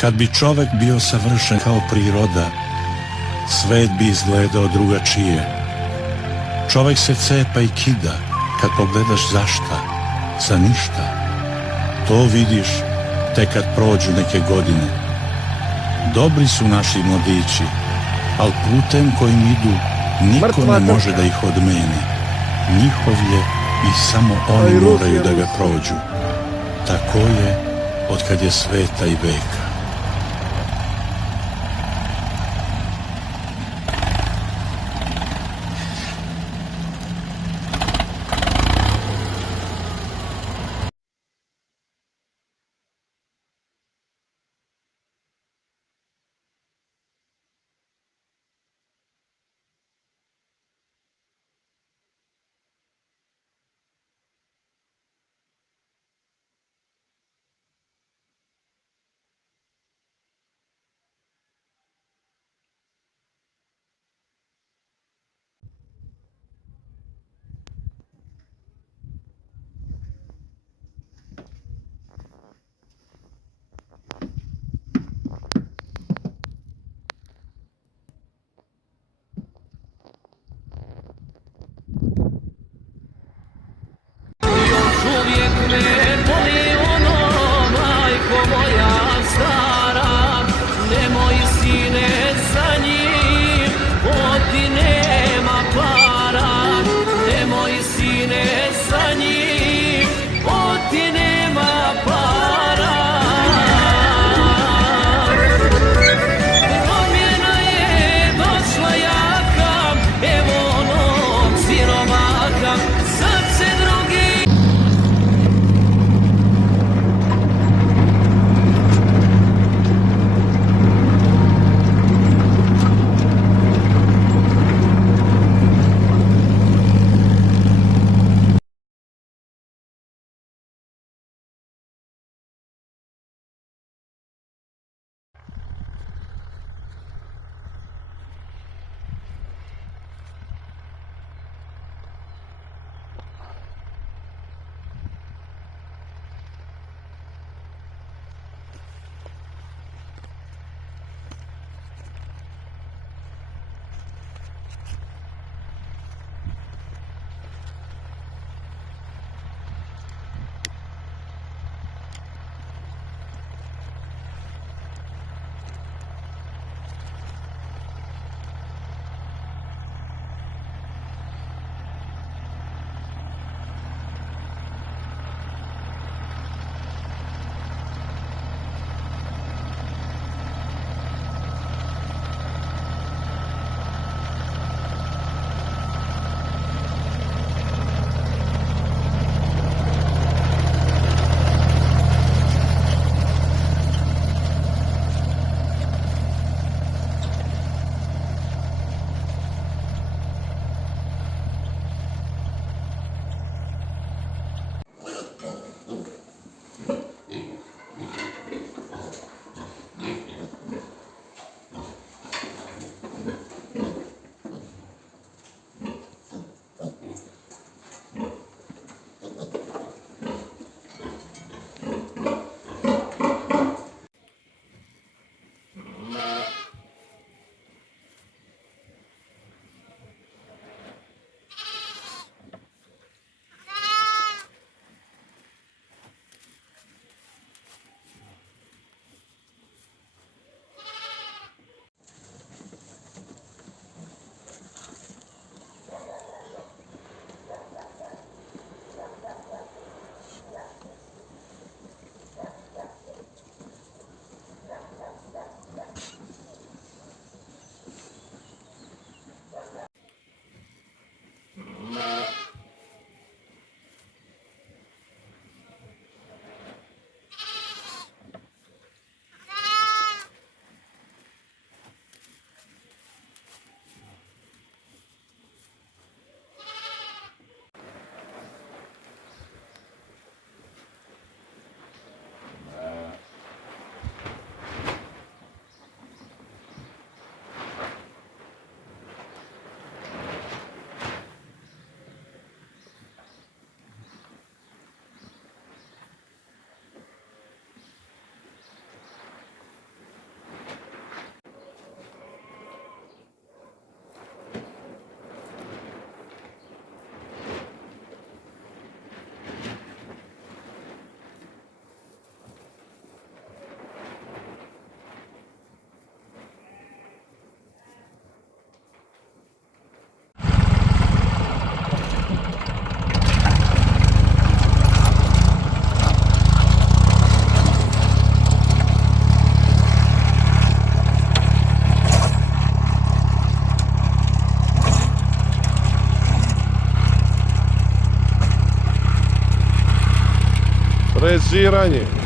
Kad bi čovek bio savršen kao priroda, svet bi izgledao drugačije. Čovek se cepa i kida, kad pogledaš za šta, za ništa. To vidiš tek kad prođu neke godine. Dobri su naši mladići, al putem kojim idu niko ne može da ih odmeni. Njihov je i samo oni moraju da ga prođu. Tako je od kad je sveta i veka. finansiranje.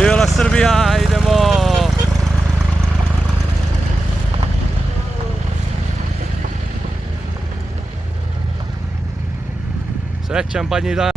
Živjela Srbija, idemo! Srećan badnji dan!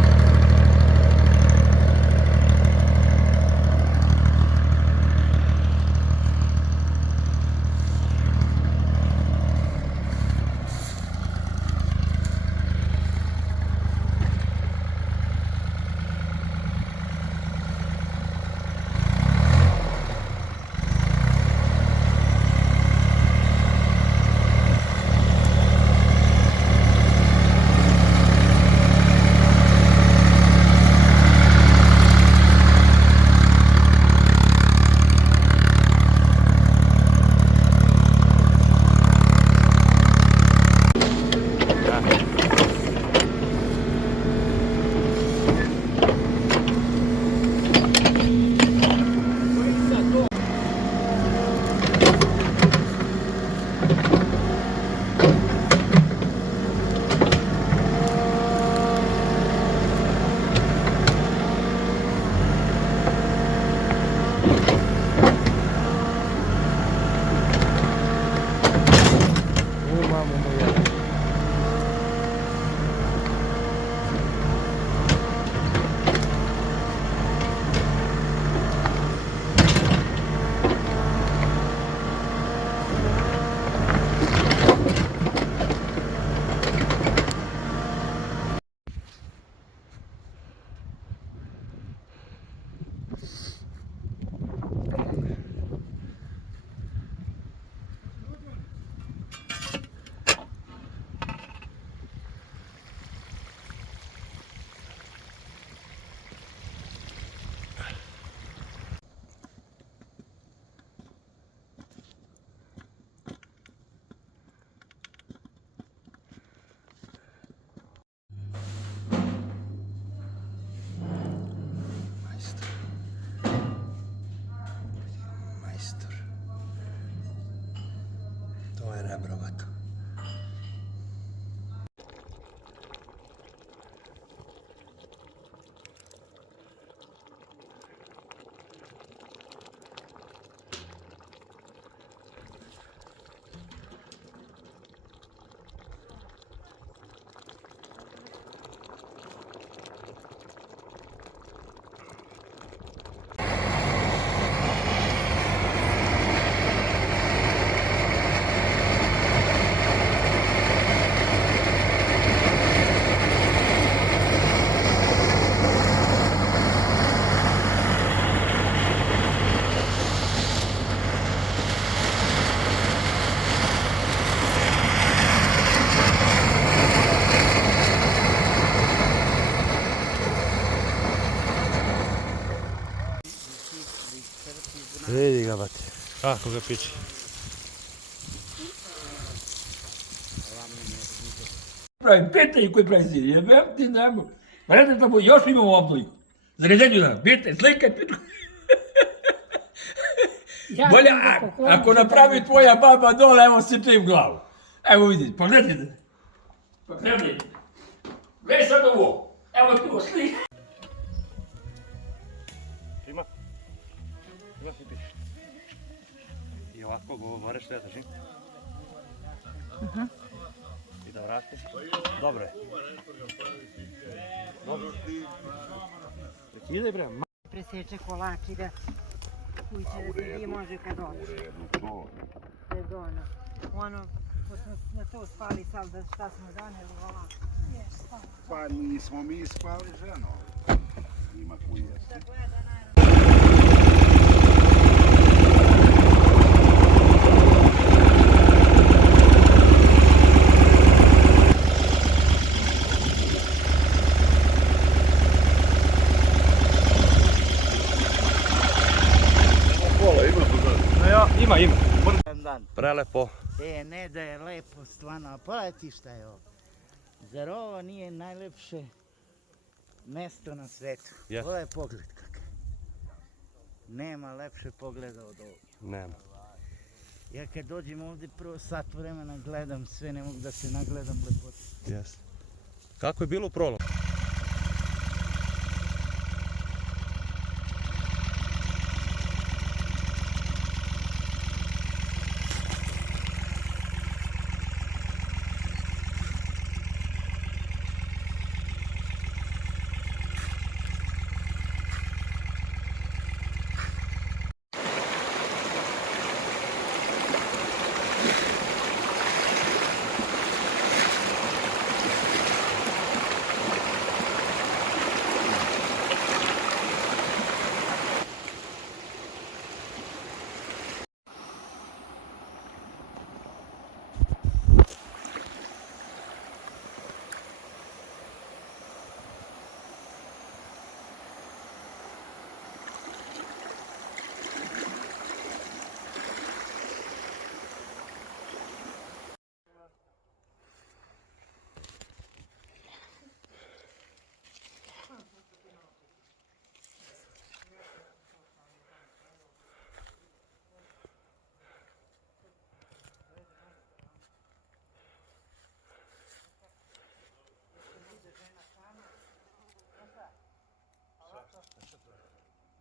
Vidi ga, bate. Kako ga piči. Pravi pete koji pravi zid, jebem ti nemo. Gledajte tamo, još imamo ovom sliku. Zaređenju da, pete, slika, pete. Bolje, ako napravi tvoja baba dole, evo si čim glavu. Evo vidi, pogledajte. Pogledajte. Gledaj sad ovo. Evo tu slika. Ima si piši. I ovako gore sve drži. I da vrati. Dobro je. Dobro. Idej bre. Preseče kolači da kuće da se vi može kad dođe. Sezona. Ono, ko smo na to spali sad, da šta smo doneli ovako. Pa nismo mi spali ženo. Ima kuje. Da gleda naravno. Ima. Dan. Prelepo. Ne da je lepo stvarno, a pogledaj šta je ovo. Zar ovo nije najlepše mesto na svetu? Jest. Ovo je pogled kakav. Nema lepše pogleda od ovog. Nema. Ja kad dođem ovdje prvo sat vremena gledam sve, ne mogu da se nagledam lepote. Jes. Kako je bilo u prolomu?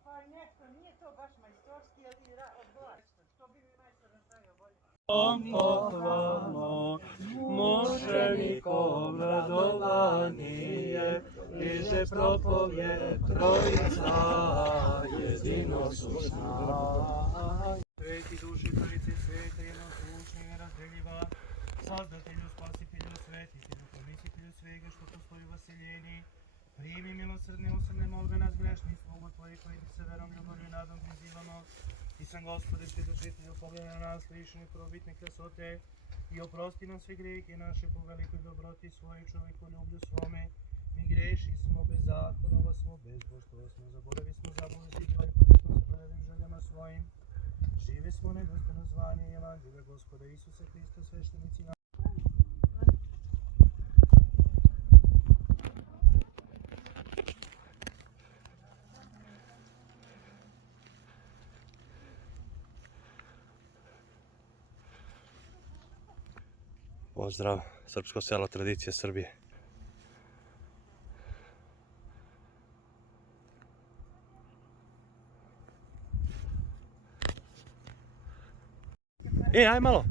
Pa nešto, nije to baš majstorski, ali odgovaračno. Što bi mi majstor nastavio bolje? Pochwalno, muszenikom radowanie, i że propowie Trojica jednosłuszna. Sveti duši Trojice sveta, jednoslušna i nerazdeljiva, Sazdatelju, Spasitelju, Svetitelju, Pomislitelju svega što postoji u vaseljeni, primi milosrdne usrdne molbe nas grešnih slugu Tvojih koji ti se verom, ljubavlju i nadom prizivamo. Ti sam Gospode, Sredožitelju, pogledaj na nas, lišeni prvobitne krasote i oprosti nam sve grijehe naše po velikoj dobroti svojoj čovjekoljublju svome. Mi greši smo bez zakonova, smo bezbožstva smo, zaboravi smo zabolesti Tvoje, podi smo s prvim željama svojim. Živi smo nedostojno zvanje Evanđelja Gospoda Isuse Hrista, sveštenici na... Pozdrav, srpsko selo, tradicija Srbije. Aj malo.